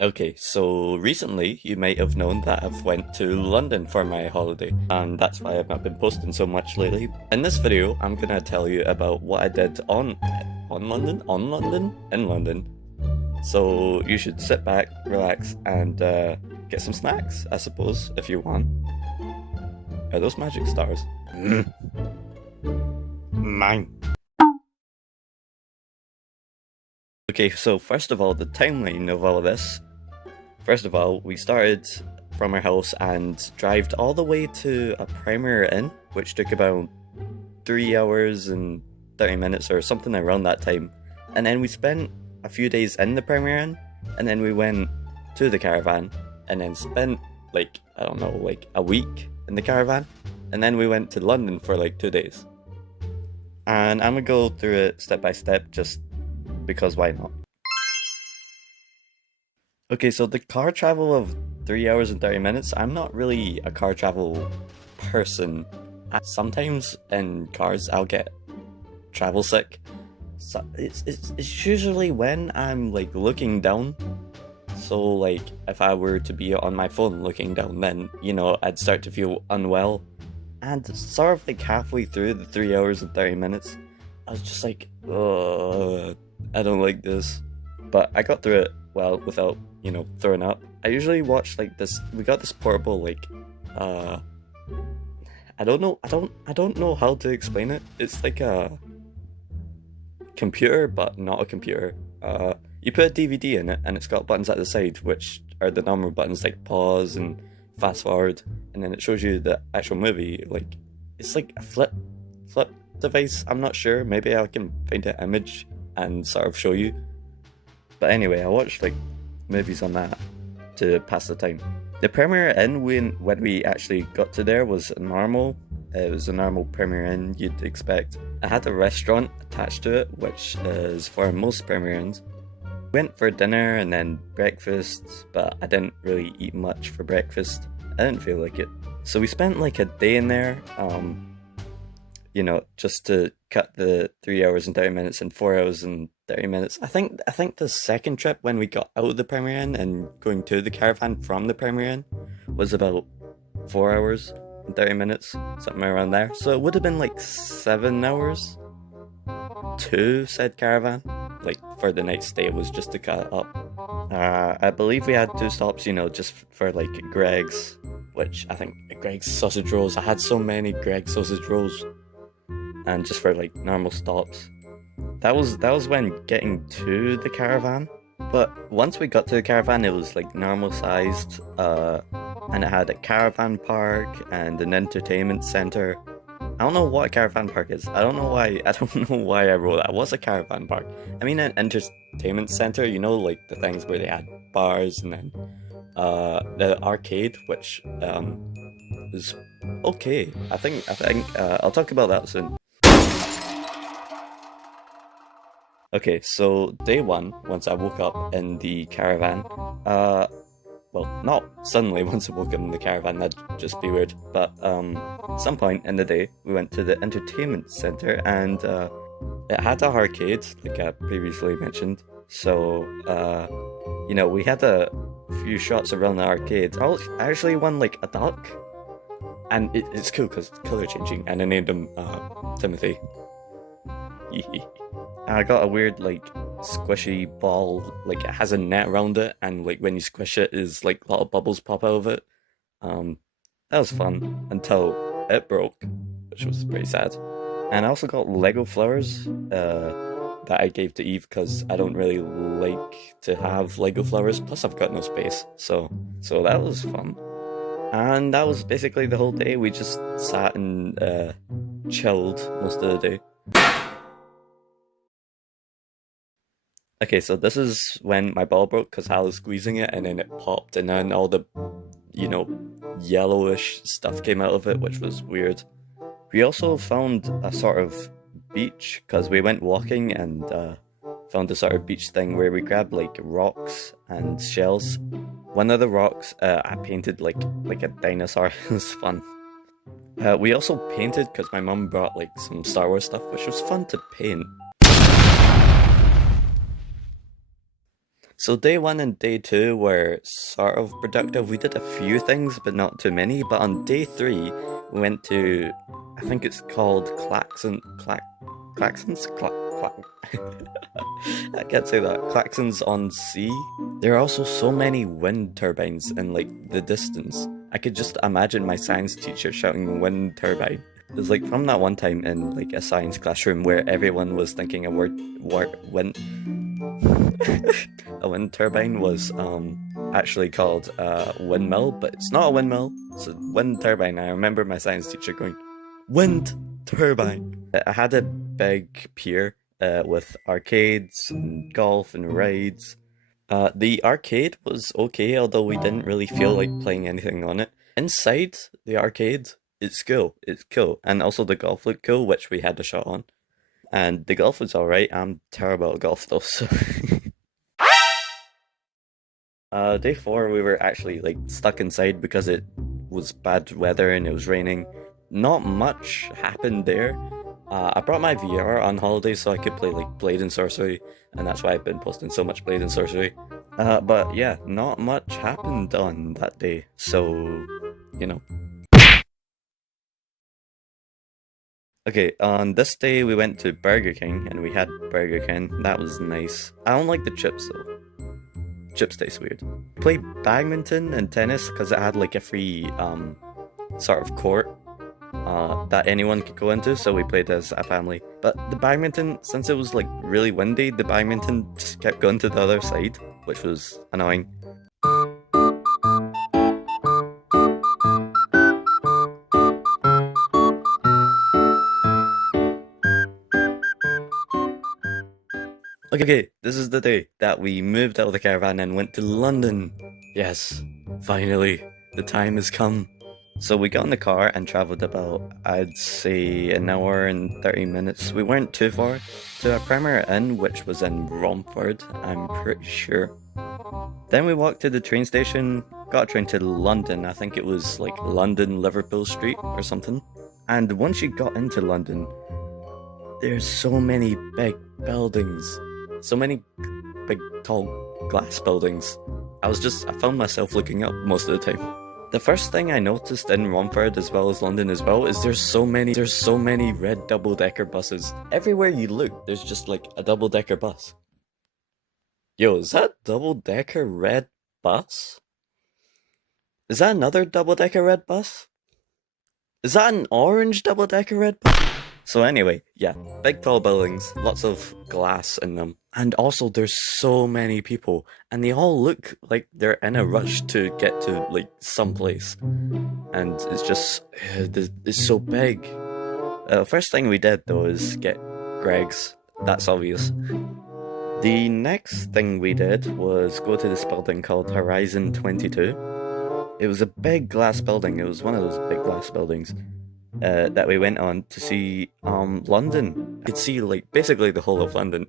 Okay, so recently you might have known that I've went to London for my holiday, and that's why I've not been posting so much lately. In this video, I'm gonna tell you about what I did in London. So you should sit back, relax, and get some snacks, I suppose, if you want. Are those magic stars? Mine. Okay, so first of all, the timeline of all this. First of all, we started from our house and drived all the way to a Premier Inn, which took about 3 hours and 30 minutes or something around that time. And then we spent a few days in the Premier Inn, and then we went to the caravan, and then spent like a week in the caravan, and then we went to London for like 2 days. And I'm gonna go through it step by step just because why not? Okay, so the car travel of 3 hours and 30 minutes, I'm not really a car travel person. Sometimes in cars I'll get travel sick. So it's usually when I'm like looking down. So like if I were to be on my phone looking down, then I'd start to feel unwell. And sort of like halfway through the 3 hours and 30 minutes, I was just like, oh, I don't like this. But I got through it well without throwing up. I usually watch like this. We got this portable I don't know how to explain it. It's like a computer but not a computer. You put a DVD in it and it's got buttons at the side, which are the normal buttons like pause and fast forward, and then it shows you the actual movie. Like it's like a flip device. I'm not sure, maybe I can find an image and sort of show you. But anyway, I watched like movies on that to pass the time. The Premier Inn when we actually got to there was normal. It was a normal Premier Inn you'd expect. It had a restaurant attached to it, which is for most Premier Inns. Went for dinner and then breakfast, but I didn't really eat much for breakfast. I didn't feel like it. So we spent like a day in there, just to cut the 3 hours and 30 minutes and 4 hours and 30 minutes. I think the second trip when we got out of the Premier Inn and going to the caravan from the Premier Inn was about 4 hours and 30 minutes, something around there. So it would have been like 7 hours to said caravan. Like for the night stay was just to cut it up. I believe we had 2 stops, just for like Greg's, which I think Greg's sausage rolls. I had so many Greg's sausage rolls, and just for like normal stops. That was when getting to the caravan. But once we got to the caravan, it was like normal sized, and it had a caravan park and an entertainment center. I don't know what a caravan park is. I don't know why I wrote that. What's a caravan park? I mean an entertainment center, like the things where they had bars, and then the arcade, which is okay. I think I'll talk about that soon. Okay, so day one, once I woke up in the caravan, well, not suddenly once I woke up in the caravan, that'd just be weird, but some point in the day, we went to the entertainment center, and it had a arcade, like I previously mentioned, so, we had a few shots around the arcade. I actually won, like, a duck, and it's cool, because it's color changing, and I named him, Timothy. I got a weird, like, squishy ball, like, it has a net around it, and, like, when you squish it, is like, little bubbles pop out of it. That was fun, until it broke, which was pretty sad. And I also got Lego flowers, that I gave to Eve, because I don't really like to have Lego flowers, plus I've got no space, so that was fun. And that was basically the whole day. We just sat and, chilled most of the day. Okay, so this is when my ball broke because I was squeezing it and then it popped, and then all the, yellowish stuff came out of it, which was weird. We also found a sort of beach because we went walking and found a sort of beach thing where we grabbed like rocks and shells. One of the rocks I painted like a dinosaur. It was fun. We also painted because my mum brought like some Star Wars stuff, which was fun to paint. So day one and day two were sort of productive. We did a few things, but not too many. But on day three, we went to, I think it's called Claxons? I can't say that. Claxons on Sea. There are also so many wind turbines in like the distance. I could just imagine my science teacher shouting wind turbine. It was like from that one time in like a science classroom where everyone was thinking wind a wind turbine was actually called a windmill, but it's not a windmill, it's a wind turbine. I remember my science teacher going, wind turbine. I had a big pier with arcades and golf and rides. The arcade was okay, although we didn't really feel like playing anything on it. Inside the arcade, it's cool, and also the golf looked cool, which we had a shot on. And the golf was alright. I'm terrible at golf though, so day four, we were actually like stuck inside because it was bad weather and it was raining. Not much happened there. I brought my VR on holiday so I could play like Blade and Sorcery, and that's why I've been posting so much Blade and Sorcery. But yeah, not much happened on that day, so you know. Okay, on this day we went to Burger King and we had Burger King. That was nice. I don't like the chips though. Chips taste weird. Played badminton and tennis because it had like a free sort of court that anyone could go into, so we played as a family. But the badminton, since it was like really windy, the badminton just kept going to the other side, which was annoying. Okay, this is the day that we moved out of the caravan and went to London. Yes, finally, the time has come. So we got in the car and travelled about, I'd say, an hour and 30 minutes. We weren't too far to our primary inn, which was in Romford, I'm pretty sure. Then we walked to the train station, got a train to London. I think it was like London Liverpool Street or something. And once you got into London, there's so many big buildings. So many big, tall glass buildings. I found myself looking up most of the time. The first thing I noticed in Romford as well as London as well is there's so many red double-decker buses. Everywhere you look, there's just like a double-decker bus. Yo, is that double-decker red bus? Is that another double-decker red bus? Is that an orange double-decker red bus? So anyway, yeah, big tall buildings, lots of glass in them. And also there's so many people, and they all look like they're in a rush to get to like someplace. And it's just, it's so big. First thing we did though is get Greg's, that's obvious. The next thing we did was go to this building called Horizon 22. It was a big glass building, it was one of those big glass buildings. That we went on to see London. You could see like basically the whole of London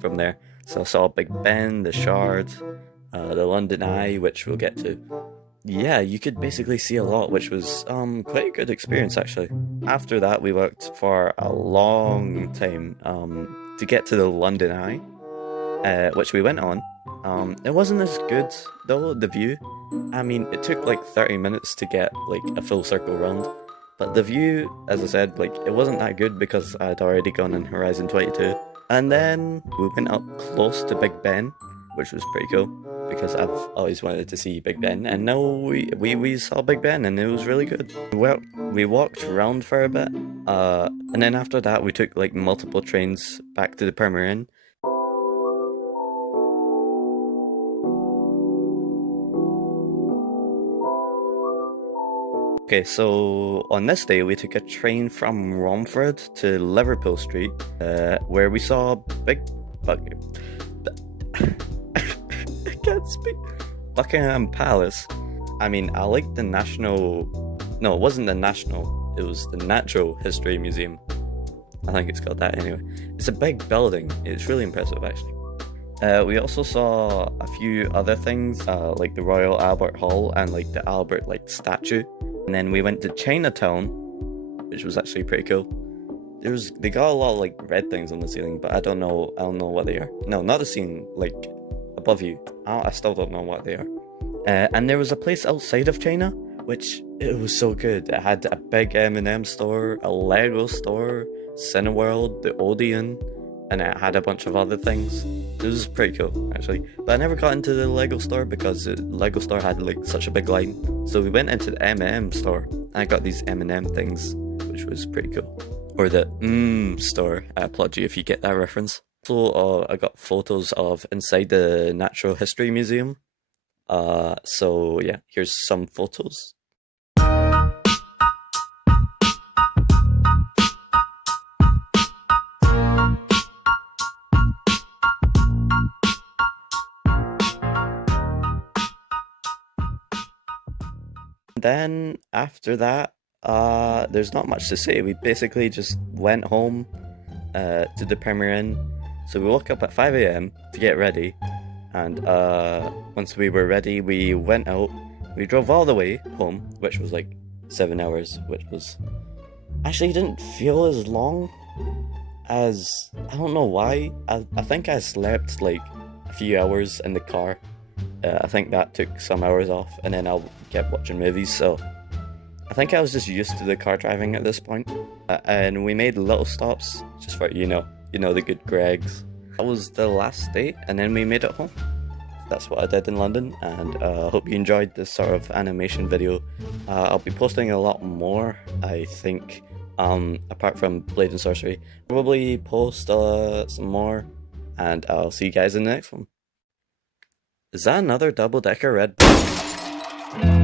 from there. So I saw Big Ben, the Shard, the London Eye, which we'll get to. Yeah, you could basically see a lot, which was quite a good experience actually. After that, we worked for a long time to get to the London Eye, which we went on. It wasn't as good though, the view. I mean, it took like 30 minutes to get like a full circle round. But the view, as I said, like it wasn't that good because I'd already gone on Horizon 22. And then we went up close to Big Ben, which was pretty cool because I've always wanted to see Big Ben. And now we saw Big Ben and it was really good. We walked around for a bit, and then after that we took like multiple trains back to the Premier Inn. Okay, so on this day we took a train from Romford to Liverpool Street, where we saw I can't speak. Buckingham Palace. I mean, I like the National. No, it wasn't the National. It was the Natural History Museum. I think it's called that anyway. It's a big building. It's really impressive, actually. We also saw a few other things, like the Royal Albert Hall and like the Albert statue. And then we went to Chinatown, which was actually pretty cool. They got a lot of like red things on the ceiling, but I don't know what they are. No, not the ceiling, like above you. I still don't know what they are. And there was a place outside of China, which it was so good. It had a big M&M store, a Lego store, Cineworld, the Odeon, and it had a bunch of other things. It was pretty cool, actually. But I never got into the Lego store because the Lego store had like such a big line. So we went into the M&M store. And I got these M&M things, which was pretty cool. Or the store. I applaud you if you get that reference. So I got photos of inside the Natural History Museum. So yeah, here's some photos. Then after that, there's not much to say. We basically just went home to the Premier Inn. So we woke up at 5 a.m. to get ready, and once we were ready, we went out. We drove all the way home, which was like 7 hours, which was actually didn't feel as long as, I don't know why. I think I slept like a few hours in the car. I think that took some hours off, and then I kept watching movies, so I think I was just used to the car driving at this point. And we made little stops, just for, you know, the good Gregs. That was the last day, and then we made it home. That's what I did in London, and I hope you enjoyed this sort of animation video. I'll be posting a lot more, I think, apart from Blade and Sorcery. Probably post some more, and I'll see you guys in the next one. Is that another double-decker Red Bull?